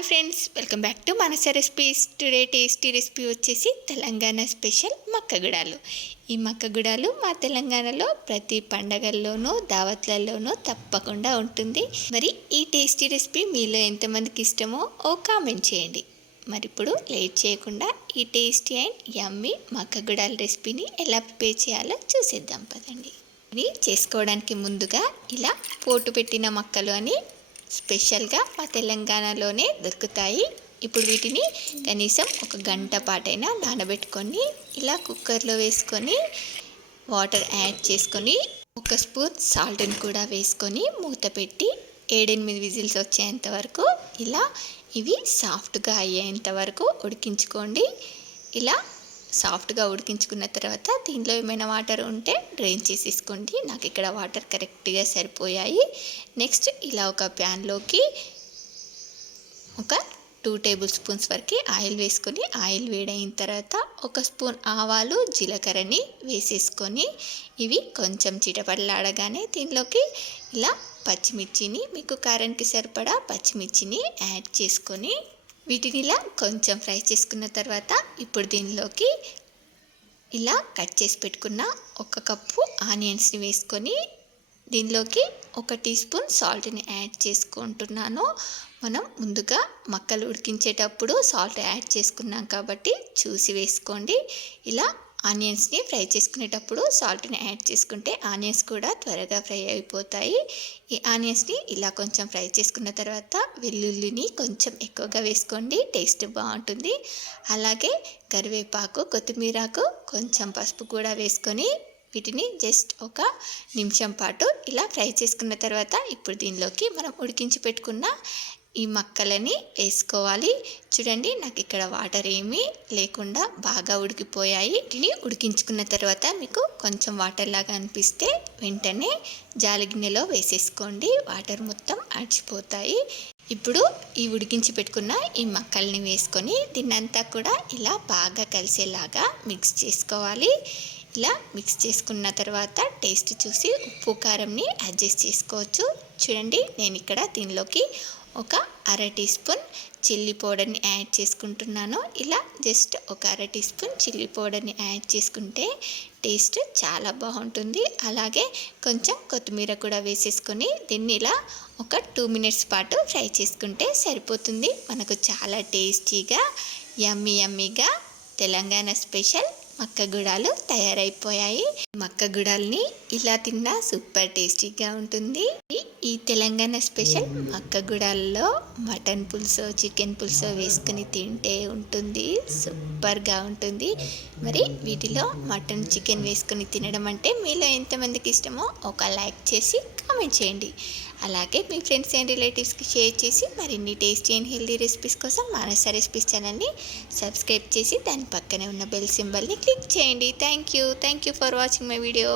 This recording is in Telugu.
Hi friends, welcome back to మనస రెసిపీస్. టుడే టేస్టీ రెసిపీ వచ్చేసి తెలంగాణ స్పెషల్ మక్కగుడాలు. ఈ మక్కగుడాలు మా తెలంగాణలో ప్రతి పండగల్లోనూ దావత్లలోనూ తప్పకుండా ఉంటుంది. మరి ఈ టేస్టీ రెసిపీ మీలో ఎంతమందికి ఇష్టమో ఓ కామెంట్ చేయండి. మరి ఇప్పుడు లేట్ చేయకుండా ఈ టేస్టీ అండ్ యమ్మీ మక్కగుడాల రెసిపీని ఎలా ప్రిపేర్ చేయాలో చూసేద్దాం పదండి. ఇది చేసుకోవడానికి ముందుగా ఇలా పోటు పెట్టిన మక్కలు అని స్పెషల్గా మా తెలంగాణలోనే దొరుకుతాయి. ఇప్పుడు వీటిని కనీసం ఒక గంట పాటైనా నానబెట్టుకొని ఇలా కుక్కర్లో వేసుకొని వాటర్ యాడ్ చేసుకొని 1 స్పూన్ సాల్ట్ని కూడా వేసుకొని మూత పెట్టి 7-8 విజిల్స్ వచ్చేంత వరకు ఇలా ఇవి సాఫ్ట్గా అయ్యేంత వరకు ఉడికించుకోండి. ఇలా సాఫ్ట్గా ఉడికించుకున్న తర్వాత దీనిలో ఏమైనా వాటర్ ఉంటే డ్రైన్ చేసేసుకోండి. నాకు ఇక్కడ వాటర్ కరెక్ట్గా సరిపోయాయి. నెక్స్ట్ ఇలా ఒక ప్యాన్లోకి ఒక 2 టేబుల్ స్పూన్స్ వరకు ఆయిల్ వేసుకొని ఆయిల్ వేడైన తర్వాత 1 స్పూన్ ఆవాలు జీలకర్రని వేసేసుకొని ఇవి కొంచెం చిటపటలాడగానే దీనిలోకి ఇలా పచ్చిమిర్చిని మీకు కారానికి సరిపడా పచ్చిమిర్చిని యాడ్ చేసుకొని వీటిని ఇలా కొంచెం ఫ్రై చేసుకున్న తర్వాత ఇప్పుడు దీనిలోకి ఇలా కట్ చేసి పెట్టుకున్న 1 కప్పు ఆనియన్స్ని వేసుకొని దీనిలోకి 1 టీ స్పూన్ సాల్ట్ని యాడ్ చేసుకుంటున్నాను. మనం ముందుగా మక్కలు ఉడికించేటప్పుడు సాల్ట్ యాడ్ చేసుకున్నాం కాబట్టి చూసి వేసుకోండి. ఇలా ఆనియన్స్ని ఫ్రై చేసుకునేటప్పుడు సాల్ట్ని యాడ్ చేసుకుంటే ఆనియన్స్ కూడా త్వరగా ఫ్రై అయిపోతాయి. ఈ ఆనియన్స్ని ఇలా కొంచెం ఫ్రై చేసుకున్న తర్వాత వెల్లుల్లిని కొంచెం ఎక్కువగా వేసుకోండి, టేస్ట్ బాగుంటుంది. అలాగే కరివేపాకు, కొత్తిమీరకు, కొంచెం పసుపు కూడా వేసుకొని వీటిని జస్ట్ 1 నిమిషం పాటు ఇలా ఫ్రై చేసుకున్న తర్వాత ఇప్పుడు దీనిలోకి మనం ఉడికించి పెట్టుకున్న ఈ మక్కలని వేసుకోవాలి. చూడండి, నాకు ఇక్కడ వాటర్ ఏమీ లేకుండా బాగా ఉడికిపోయాయి. వీటిని ఉడికించుకున్న తర్వాత మీకు కొంచెం వాటర్ లాగా అనిపిస్తే వెంటనే జాలి గిన్నెలో వేసేసుకోండి, వాటర్ మొత్తం అడిచిపోతాయి. ఇప్పుడు ఈ ఉడికించి పెట్టుకున్న ఈ మక్కల్ని వేసుకొని దీన్నంతా కూడా ఇలా బాగా కలిసేలాగా మిక్స్ చేసుకోవాలి. ఇలా మిక్స్ చేసుకున్న తర్వాత టేస్ట్ చూసి ఉప్పు కారంని అడ్జస్ట్ చేసుకోవచ్చు. చూడండి, నేను ఇక్కడ దీనిలోకి 1/2 టీ స్పూన్ చిల్లీ పౌడర్ని యాడ్ చేసుకుంటున్నాను. ఇలా జస్ట్ 1/2 టీ స్పూన్ చిల్లీ పౌడర్ని యాడ్ చేసుకుంటే టేస్ట్ చాలా బాగుంటుంది. అలాగే కొంచెం కొత్తిమీర కూడా వేసేసుకొని దీన్ని ఇలా ఒక 2 మినిట్స్ పాటు ఫ్రై చేసుకుంటే సరిపోతుంది. మనకు చాలా టేస్టీగా యమ్మీగా తెలంగాణ స్పెషల్ మక్కగుడాలు తయారైపోయాయి. మక్కగుడాల్ని ఇలా తిన్నా సూపర్ టేస్టీగా ఉంటుంది. ఈ తెలంగాణ స్పెషల్ మక్కగుడాల్లో మటన్ పులుసు, చికెన్ పులుసు వేసుకుని తింటే ఉంటుంది, సూపర్గా ఉంటుంది. మరి వీటిలో మటన్, చికెన్ వేసుకొని తినడం అంటే మీలో ఎంతమందికి ఇష్టమో ఒక లైక్ చేసి కామెంట్ చేయండి. అలాగే మీ ఫ్రెండ్స్ అండ్ రిలేటివ్స్కి షేర్ చేసి మరిన్ని టేస్టీ అండ్ హెల్దీ రెసిపీస్ కోసం మానస రెసిపీస్ ఛానల్ని సబ్స్క్రైబ్ చేసి దాని పక్కనే ఉన్న బెల్ సింబల్ని క్లిక్ చేయండి. Thank you for watching my video.